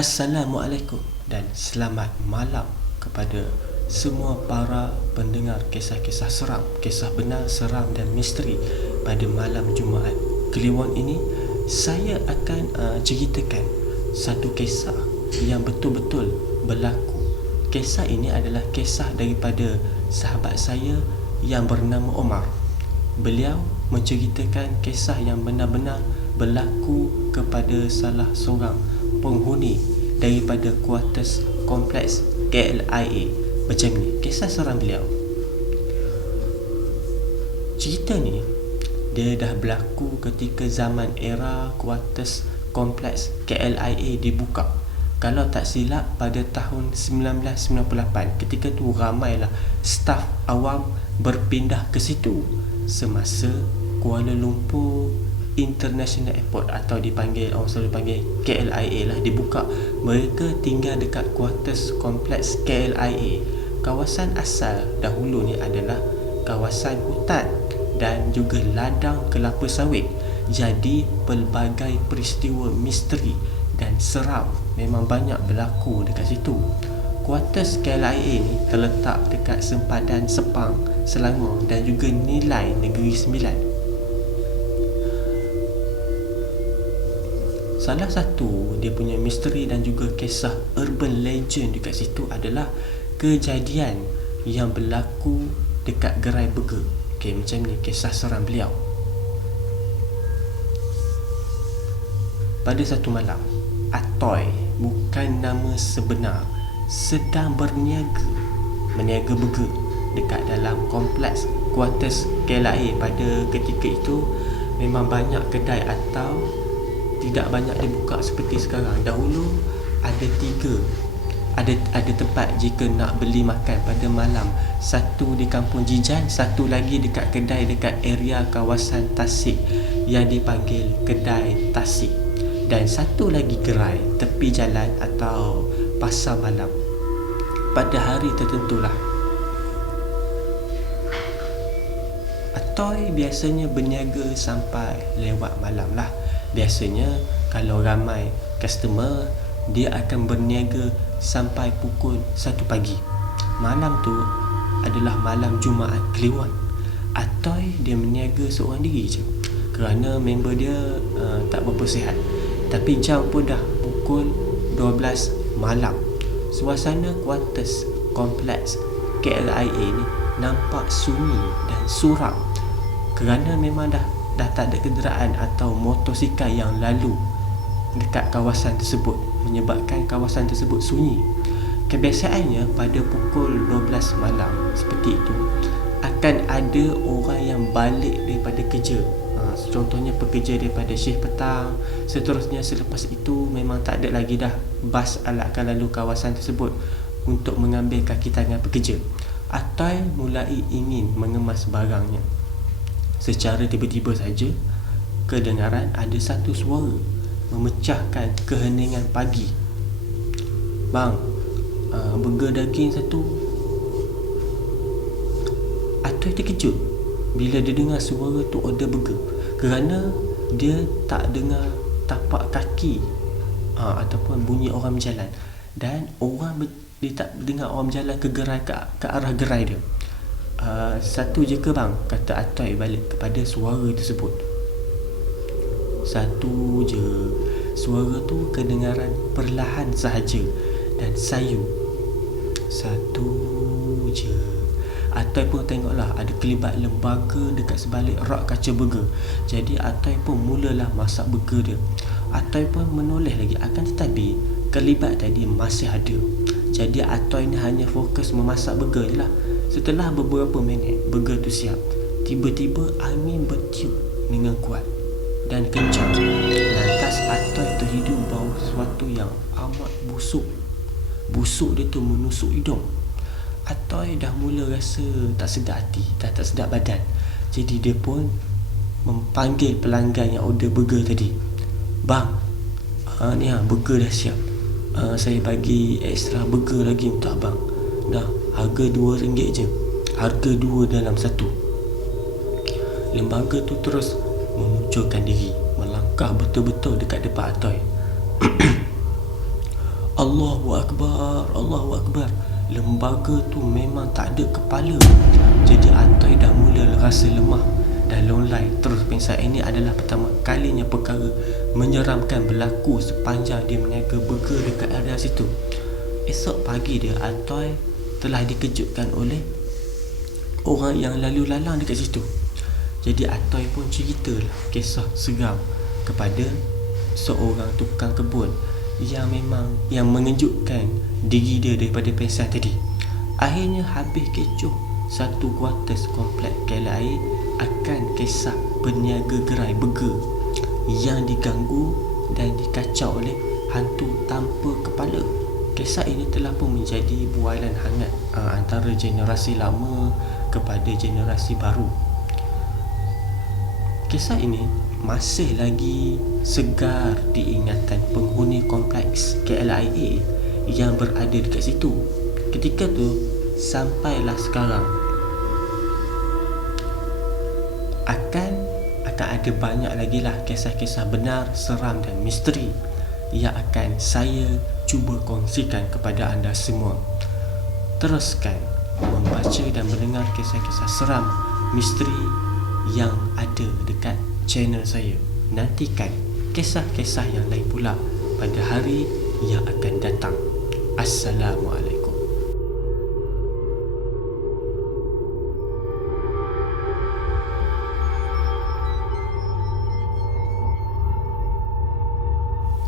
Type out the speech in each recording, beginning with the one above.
Assalamualaikum dan selamat malam kepada semua para pendengar kisah-kisah seram, kisah benar, seram dan misteri pada malam Jumaat Kliwon ini. Saya akan ceritakan satu kisah yang betul-betul berlaku. Kisah ini adalah kisah daripada sahabat saya yang bernama Omar. Beliau menceritakan kisah yang benar-benar berlaku kepada salah seorang penghuni daripada kuartus kompleks KLIA. Macam ni kisah seram beliau. Cerita ni dia dah berlaku ketika zaman era kuartus kompleks KLIA dibuka. Kalau tak silap pada tahun 1998, ketika tu ramailah staf awam berpindah ke situ semasa Kuala Lumpur International Airport, atau dipanggil, orang selalu panggil KLIA lah, dibuka. Mereka tinggal dekat kuartus kompleks KLIA. Kawasan asal dahulu ni adalah kawasan hutan dan juga ladang kelapa sawit. Jadi pelbagai peristiwa misteri dan seram memang banyak berlaku dekat situ. Kuartus KLIA ni terletak dekat sempadan Sepang, Selangor dan juga Nilai Negeri Sembilan. Salah satu dia punya misteri dan juga kisah urban legend dekat situ adalah kejadian yang berlaku dekat gerai burger. Okey, macam ni kisah seram beliau. Pada satu malam, Atoy, bukan nama sebenar, sedang meniaga burger dekat dalam kompleks kuartus KLIA. Pada ketika itu memang banyak kedai atau tidak banyak dibuka seperti sekarang. Dahulu ada tempat jika nak beli makan pada malam. Satu di Kampung Jijan, satu lagi dekat kedai dekat area kawasan Tasik yang dipanggil Kedai Tasik, dan satu lagi gerai tepi jalan atau pasar malam pada hari tertentulah. Atoy biasanya berniaga sampai lewat malam lah. Biasanya kalau ramai customer, dia akan berniaga sampai pukul 1 pagi. Malam tu adalah malam Jumaat Kliwon. Atoy dia berniaga seorang diri je kerana member dia tak berapa sihat. Tapi jam pun dah pukul 12 malam. Suasana kuartus kompleks KLIA ni nampak sunyi dan suram kerana memang dah tak ada kenderaan atau motosikal yang lalu dekat kawasan tersebut, menyebabkan kawasan tersebut sunyi. Kebiasaannya pada pukul 12 malam seperti itu akan ada orang yang balik daripada kerja. Contohnya pekerja daripada shift petang. Seterusnya selepas itu memang tak ada lagi dah bas akan lalu kawasan tersebut untuk mengambil kaki tangan pekerja. Atoy mulai ingin mengemas barangnya. Secara tiba-tiba saja kedengaran ada satu suara memecahkan keheningan pagi. Bang, burger daging satu. Atoy terkejut bila dia dengar suara tu order burger, kerana dia tak dengar tapak kaki ataupun bunyi orang berjalan, dan dia tak dengar orang berjalan ke arah gerai dia. Satu je ke bang, kata Atoy balik kepada suara tersebut. Satu je. Suara tu kedengaran perlahan sahaja dan sayu. Satu je. Atoy pun tengoklah ada kelibat lembaga dekat sebalik rak kaca burger. Jadi Atoy pun mulalah masak burger dia. Atoy pun menoleh lagi, akan tetapi kelibat tadi masih ada. Jadi Atoy ni hanya fokus memasak burger je lah. Setelah beberapa minit burger tu siap, tiba-tiba angin bertiup dengan kuat dan kencang. Lantas Atoy terhidu bau sesuatu yang amat busuk. Busuk dia tu menusuk hidung. Atoy dah mula rasa tak sedap hati, tak sedap badan. Jadi dia pun memanggil pelanggan yang order burger tadi. Bang, ni burger dah siap. Saya bagi extra burger lagi untuk abang. Dah, harga RM2 je. Harga 2 dalam 1. Lembaga tu terus memunculkan diri, melangkah betul-betul dekat depan Atoy. Allahu Akbar, Allahu Akbar. Lembaga tu memang tak ada kepala. Jadi Atoy dah mula rasa lemah dan longlai. Terus pingsan. Ini adalah pertama kalinya perkara menyeramkan berlaku sepanjang dia meniaga burger dekat area situ. Esok pagi dia, Atoy telah dikejutkan oleh orang yang lalu lalang dekat situ. Jadi Atoy pun ceritalah kisah seram kepada seorang tukang kebun yang mengejutkan diri dia daripada pingsan tadi. Akhirnya habis kecoh satu kuartus komplek KLIA akan kisah peniaga gerai burger yang diganggu dan dikacau oleh hantu tanpa kepala. Kisah ini telah pun menjadi bualan hangat antara generasi lama kepada generasi baru. Kisah ini masih lagi segar di ingatan penghuni kompleks KLIA yang berada dekat situ ketika tu sampailah sekarang. Akan ada banyak lagi lah kisah-kisah benar, seram dan misteri yang akan saya cuba kongsikan kepada anda semua. Teruskan membaca dan mendengar kisah-kisah seram, misteri yang ada dekat channel saya. Nantikan kisah-kisah yang lain pula pada hari yang akan datang. Assalamualaikum.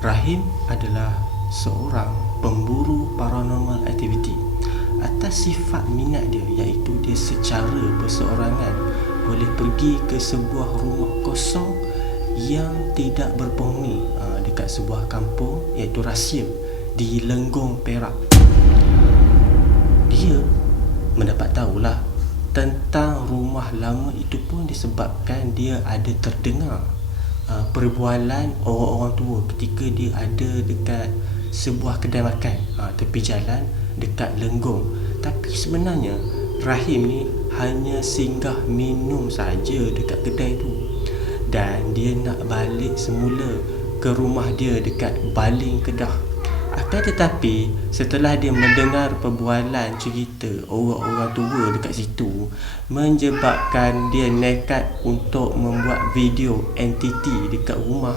Rahim adalah seorang pemburu paranormal activity. Atas sifat minat dia, iaitu dia secara berseorangan boleh pergi ke sebuah rumah kosong yang tidak berpenghuni dekat sebuah kampung iaitu rahsia di Lenggong, Perak. Dia mendapat tahulah tentang rumah lama itu pun disebabkan dia ada terdengar perbualan orang-orang tua ketika dia ada dekat sebuah kedai makan tepi jalan dekat Lenggong. Tapi sebenarnya Rahim ni hanya singgah minum saja dekat kedai tu, dan dia nak balik semula ke rumah dia dekat Baling, Kedah. Akan tetapi setelah dia mendengar perbualan cerita orang-orang tua dekat situ, menyebabkan dia nekat untuk membuat video entiti dekat rumah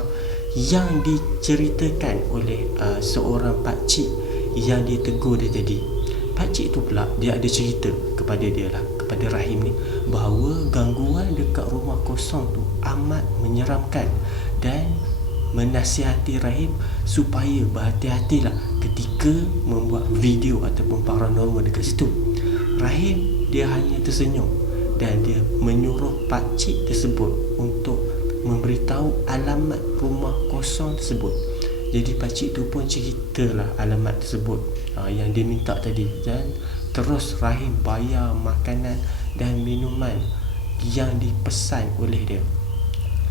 yang diceritakan oleh seorang pakcik yang dia tegur dia tadi. Pakcik tu pula dia ada cerita kepada dia lah, kepada Rahim ni, bahawa gangguan dekat rumah kosong tu amat menyeramkan dan menasihati Rahim supaya berhati-hatilah ketika membuat video ataupun paranormal dekat situ. Rahim dia hanya tersenyum dan dia menyuruh pakcik tersebut untuk memberitahu alamat rumah kosong tersebut. Jadi pakcik tu pun ceritalah alamat tersebut yang dia minta tadi, dan terus Rahim bayar makanan dan minuman yang dipesan oleh dia,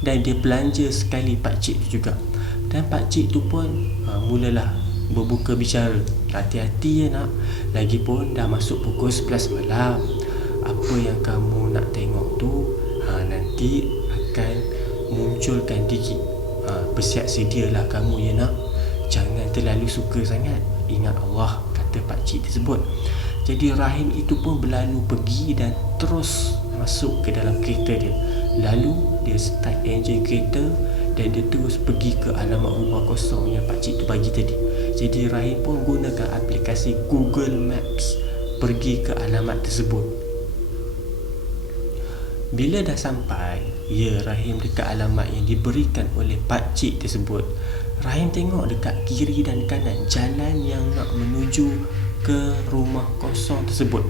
dan dia belanja sekali pakcik tu juga. Dan pakcik tu pun mulalah berbuka bicara, hati-hati ya nak, lagipun dah masuk pukul 11 malam. Apa yang kamu nak tengok tu nanti akan munculkan diri. Bersiap sedialah kamu ya nak, jangan terlalu suka sangat, ingat Allah, kata pakcik tersebut. Jadi Rahim itu pun berlalu pergi dan terus masuk ke dalam kereta dia. Lalu dia start enjin kereta dan dia terus pergi ke alamat rumah kosong yang pakcik tu bagi tadi. Jadi Rahim pun gunakan aplikasi Google Maps pergi ke alamat tersebut. Bila dah sampai, Rahim dekat alamat yang diberikan oleh pakcik tersebut, Rahim tengok dekat kiri dan kanan jalan yang nak menuju ke rumah kosong tersebut.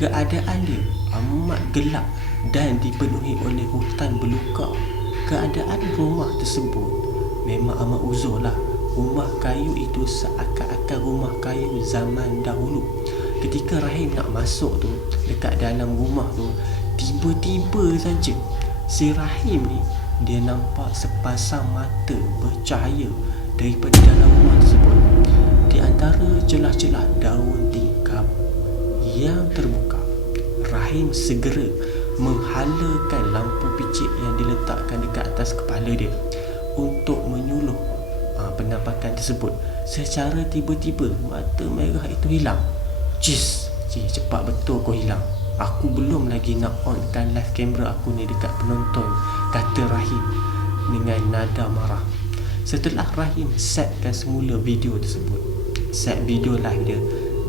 Keadaan dia amat gelap dan dipenuhi oleh hutan belukar. Keadaan rumah tersebut memang amat uzur lah. Rumah kayu itu seakan-akan rumah kayu zaman dahulu. Ketika Rahim nak masuk tu, dekat dalam rumah tu, tiba-tiba saja si Rahim ni dia nampak sepasang mata bercahaya daripada dalam rumah tersebut. Di antara celah-celah daun tingkap yang terbuka, Rahim segera menghalakan lampu picit yang diletakkan dekat atas kepala dia untuk menyuluh penampakan tersebut. Secara tiba-tiba mata merah itu hilang. Cis, cepat betul kau hilang. Aku belum lagi nak onkan live kamera aku ni dekat penonton, kata Rahim dengan nada marah. Setelah Rahim setkan semula video tersebut, set video live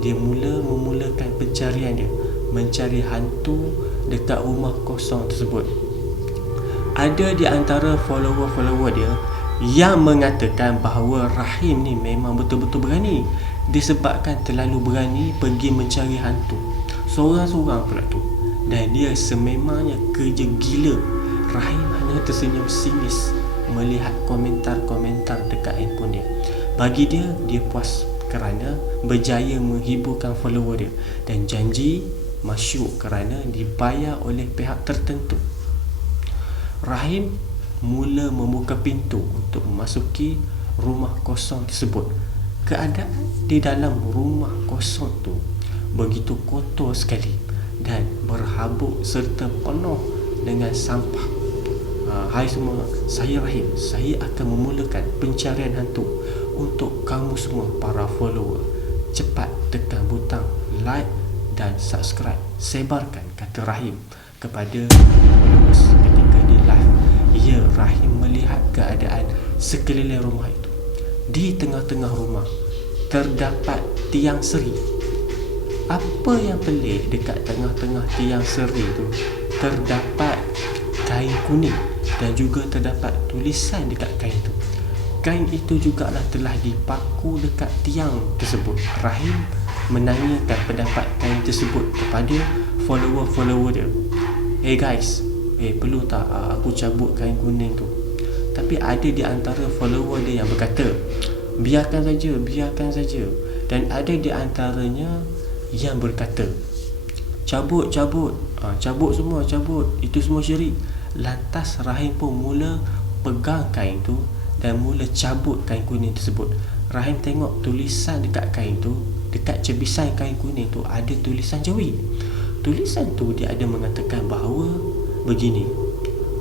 dia memulakan pencarian dia, mencari hantu dekat rumah kosong tersebut. Ada di antara follower dia yang mengatakan bahawa Rahim ni memang betul-betul berani, disebabkan terlalu berani pergi mencari hantu seorang-seorang pula tu. Dan dia sememangnya kerja gila. Rahim hanya tersenyum sinis melihat komentar-komentar dekat handphone dia. Bagi dia puas kerana berjaya menghiburkan follower dia, dan janji masyuk kerana dibayar oleh pihak tertentu. Rahim mula membuka pintu untuk memasuki rumah kosong tersebut. Keadaan di dalam rumah kosong tu begitu kotor sekali dan berhabuk serta penuh dengan sampah. Hai semua, saya Rahim. Saya akan memulakan pencarian hantu untuk kamu semua para follower. Cepat tekan butang like dan subscribe. Sebarkan, kata Rahim kepada followers ketika di live. Ya, Rahim melihat keadaan sekeliling rumah itu. Di tengah-tengah rumah terdapat tiang seri. Apa yang pelik dekat tengah-tengah tiang seri itu, terdapat kain kuning dan juga terdapat tulisan dekat kain itu. Kain itu jugalah telah dipaku dekat tiang tersebut. Rahim menanyakan pendapat kain tersebut kepada follower-follower dia. Hey guys, perlu tak aku cabut kain kuning tu? Tapi ada di antara follower dia yang berkata, biarkan saja. Dan ada di antaranya yang berkata, cabut semua, itu semua syirik. Lantas Rahim pun mula pegang kain tu dan mula cabut kain kuning tersebut. Rahim tengok tulisan dekat kain tu, dekat cebisan kain kuning tu ada tulisan Jawi. Tulisan tu dia ada mengatakan bahawa begini: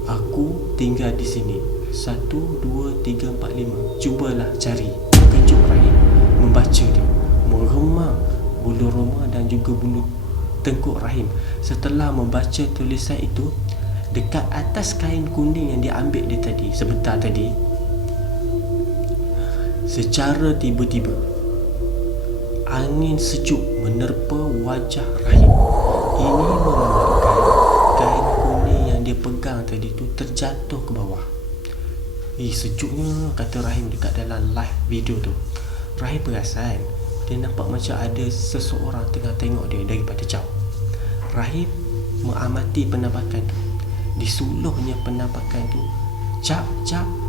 aku tinggal di sini 1, 2, 3, 4, 5. Cubalah cari. Kejut Rahim membaca dia, meremang bulu roma dan juga bulu tengkuk Rahim. Setelah membaca tulisan itu, dekat atas kain kuning yang dia ambil dia tadi, sebentar tadi, secara tiba-tiba angin sejuk menerpa wajah Rahim. Ini membuatkan kain kuning yang dia pegang tadi tu terjatuh ke bawah. Sejuknya, kata Rahim dekat dalam live video tu. Rahim perasan dia nampak macam ada seseorang tengah tengok dia daripada jauh. Rahim mengamati penampakan tu. Di suluhnya penampakan tu, cap,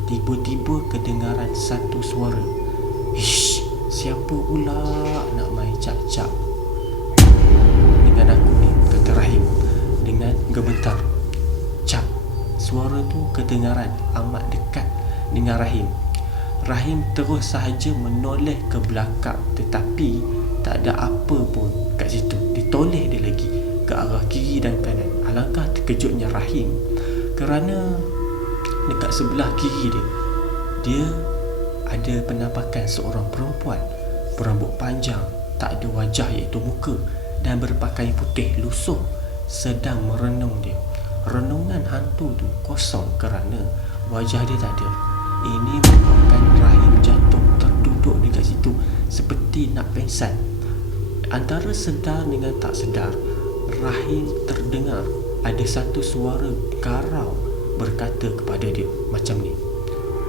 tiba-tiba kedengaran satu suara. Ish, siapa pula nak main cap dengan aku ni, kata Rahim dengan gemetar. Cap, suara tu kedengaran amat dekat dengan Rahim. Rahim terus sahaja menoleh ke belakang, tetapi tak ada apa pun kat situ. Ditoleh dia lagi ke arah kiri dan kanan. Alangkah terkejutnya Rahim kerana dekat sebelah kiri dia ada penampakan seorang perempuan berambut panjang, tak ada wajah iaitu muka, dan berpakaian putih lusuh sedang merenung dia. Renungan hantu tu kosong kerana wajah dia tak ada. Ini menyebabkan Rahim jatuh terduduk dekat situ seperti nak pingsan. Antara sedar dengan tak sedar, Rahim terdengar ada satu suara garau berkata kepada dia macam ni: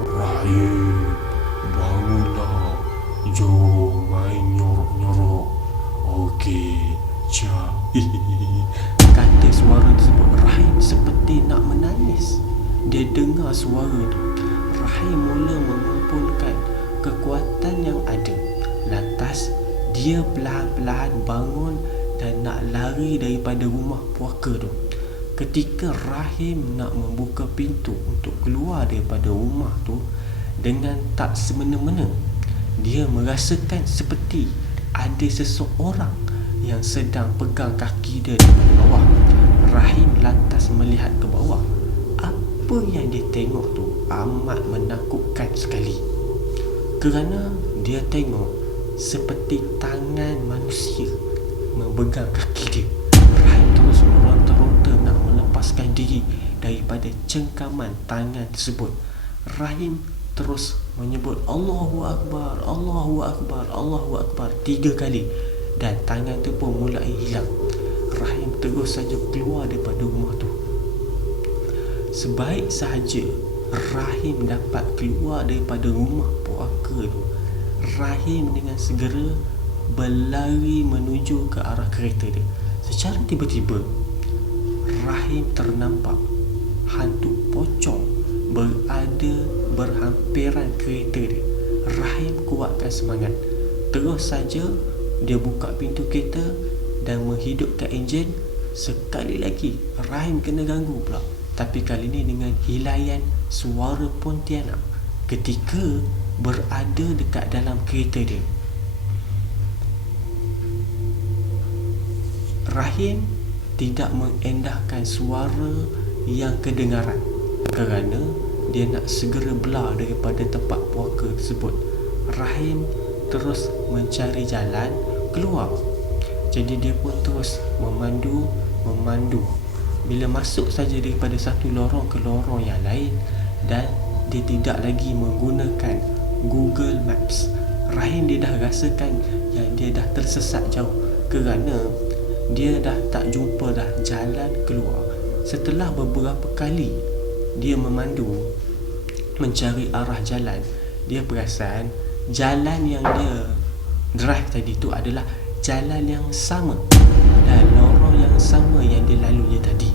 Rahim, bangunlah, jom main nyorok-nyorok. Okey, kata suara tersebut. Rahim seperti nak menangis. Dia dengar suara tu. Rahim mula mengumpulkan kekuatan yang ada. Lantas dia perlahan-lahan bangun dan nak lari daripada rumah puaka tu. Ketika Rahim nak membuka pintu untuk keluar daripada rumah tu, dengan tak semena-mena dia merasakan seperti ada seseorang yang sedang pegang kaki dia daripada bawah. Rahim lantas melihat ke bawah. Apa yang dia tengok tu amat menakutkan sekali. kerana dia tengok seperti tangan manusia memegang kaki dia. Rahim terus meronta-ronta nak melepaskan diri daripada cengkaman tangan tersebut. Rahim terus menyebut Allahu Akbar, Allahu Akbar, Allahu Akbar 3 kali, dan tangan tu pun mulai hilang. Rahim terus saja keluar daripada rumah tu. Sebaik sahaja Rahim dapat keluar daripada rumah puaka tu, Rahim dengan segera berlari menuju ke arah kereta dia. Secara tiba-tiba Rahim ternampak hantu pocong berada berhampiran kereta dia. Rahim kuatkan semangat. Terus saja dia buka pintu kereta dan menghidupkan enjin. Sekali lagi Rahim kena ganggu pula, tapi kali ini dengan hilaian suara Pontianak ketika berada dekat dalam kereta dia. Rahim tidak mengendahkan suara yang kedengaran kerana dia nak segera belah daripada tempat puaka tersebut. Rahim terus mencari jalan keluar. Jadi dia pun terus memandu. Bila masuk saja daripada satu lorong ke lorong yang lain, dan dia tidak lagi menggunakan Google Maps. Rahim dia dah rasakan yang dia dah tersesat jauh kerana dia dah tak jumpa dah jalan keluar. Setelah beberapa kali dia memandu mencari arah jalan, dia perasan jalan yang dia drive tadi tu adalah jalan yang sama dan lorong yang sama yang dia lalui tadi.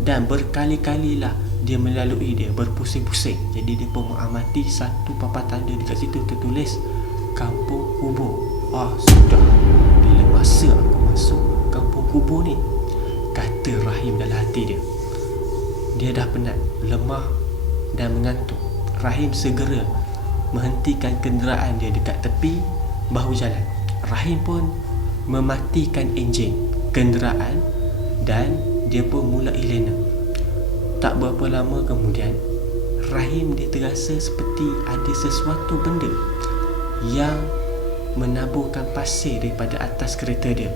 Dan berkali-kalilah dia melalui dia, berpusing-pusing. Jadi dia pun mengamati satu papan tanda dekat situ tertulis Kampung Kubur. Sudah, bila masa aku masuk Kampung Kubur ni, kata Rahim dalam hati dia. Dia dah penat, lemah dan mengantuk. Rahim segera menghentikan kenderaan dia dekat tepi bahu jalan. Rahim pun mematikan enjin kenderaan dan dia pun mulai lena. Tak berapa lama kemudian, Rahim dia terasa seperti ada sesuatu benda yang menaburkan pasir daripada atas kereta dia.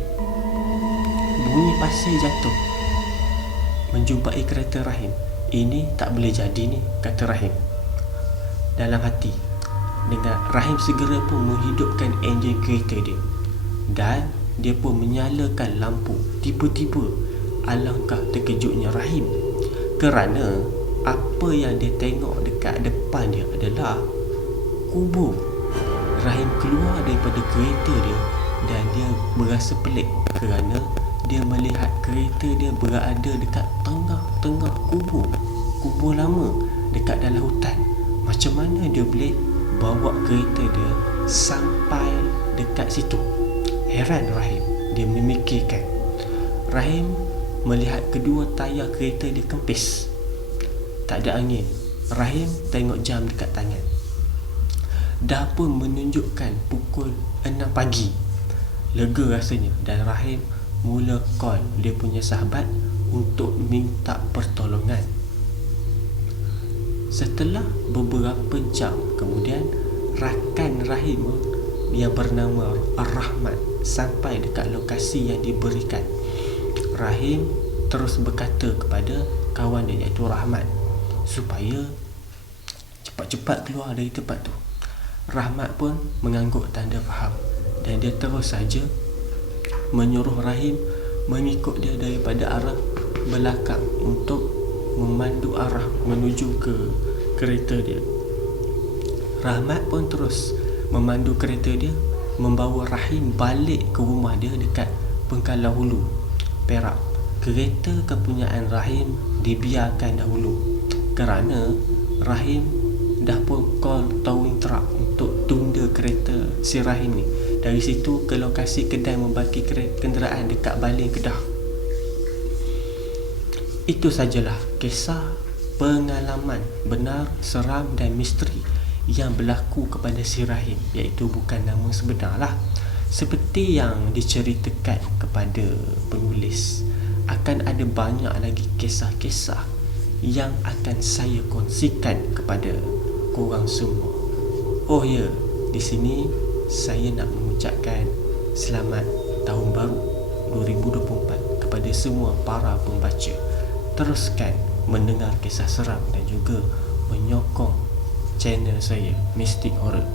Bunyi pasir jatuh menjumpai kereta Rahim. Ini tak boleh jadi ni, kata Rahim dalam hati. Dengan Rahim segera pun menghidupkan enjin kereta dia dan dia pun menyalakan lampu. Tiba-tiba alangkah terkejutnya Rahim kerana apa yang dia tengok dekat depan dia adalah kubur. Rahim keluar daripada kereta dia dan dia berasa pelik kerana dia melihat kereta dia berada dekat tengah-tengah kubur lama dekat dalam hutan. Macam mana dia boleh bawa kereta dia sampai dekat situ? Heran Rahim, dia memikirkan. Rahim melihat kedua tayar kereta dia kempis, tak ada angin. Rahim tengok jam dekat tangan, dah pun menunjukkan pukul 6 pagi. Lega rasanya dan Rahim mula call dia punya sahabat untuk minta pertolongan. Setelah beberapa jam kemudian, rakan Rahim yang bernama Ar-Rahmat sampai dekat lokasi yang diberikan. Rahim terus berkata kepada kawan dia iaitu Rahmat supaya cepat-cepat keluar dari tempat tu. Rahmat pun mengangguk tanda faham dan dia terus saja menyuruh Rahim mengikut dia daripada arah belakang untuk memandu arah menuju ke kereta dia. Rahmat pun terus memandu kereta dia membawa Rahim balik ke rumah dia dekat Pengkalan Hulu, Perak. Kereta kepunyaan Rahim dibiarkan dahulu kerana Rahim dah pun call towing truck untuk tunda kereta si Rahim ni dari situ ke lokasi kedai membaki kenderaan dekat Baling, Kedah. Itu sajalah kisah pengalaman benar, seram dan misteri yang berlaku kepada si Rahim, iaitu bukan nama sebenar lah. Seperti yang diceritakan kepada penulis, akan ada banyak lagi kisah-kisah yang akan saya kongsikan kepada korang semua. Oh ya, Di sini saya nak mengucapkan selamat tahun baru 2024 kepada semua para pembaca. Teruskan mendengar kisah seram dan juga menyokong channel saya Mystic Horror.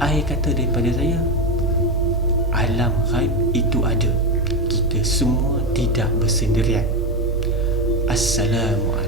Akhir kata daripada saya, alam ghaib itu ada. Kita semua tidak bersendirian. Assalamualaikum.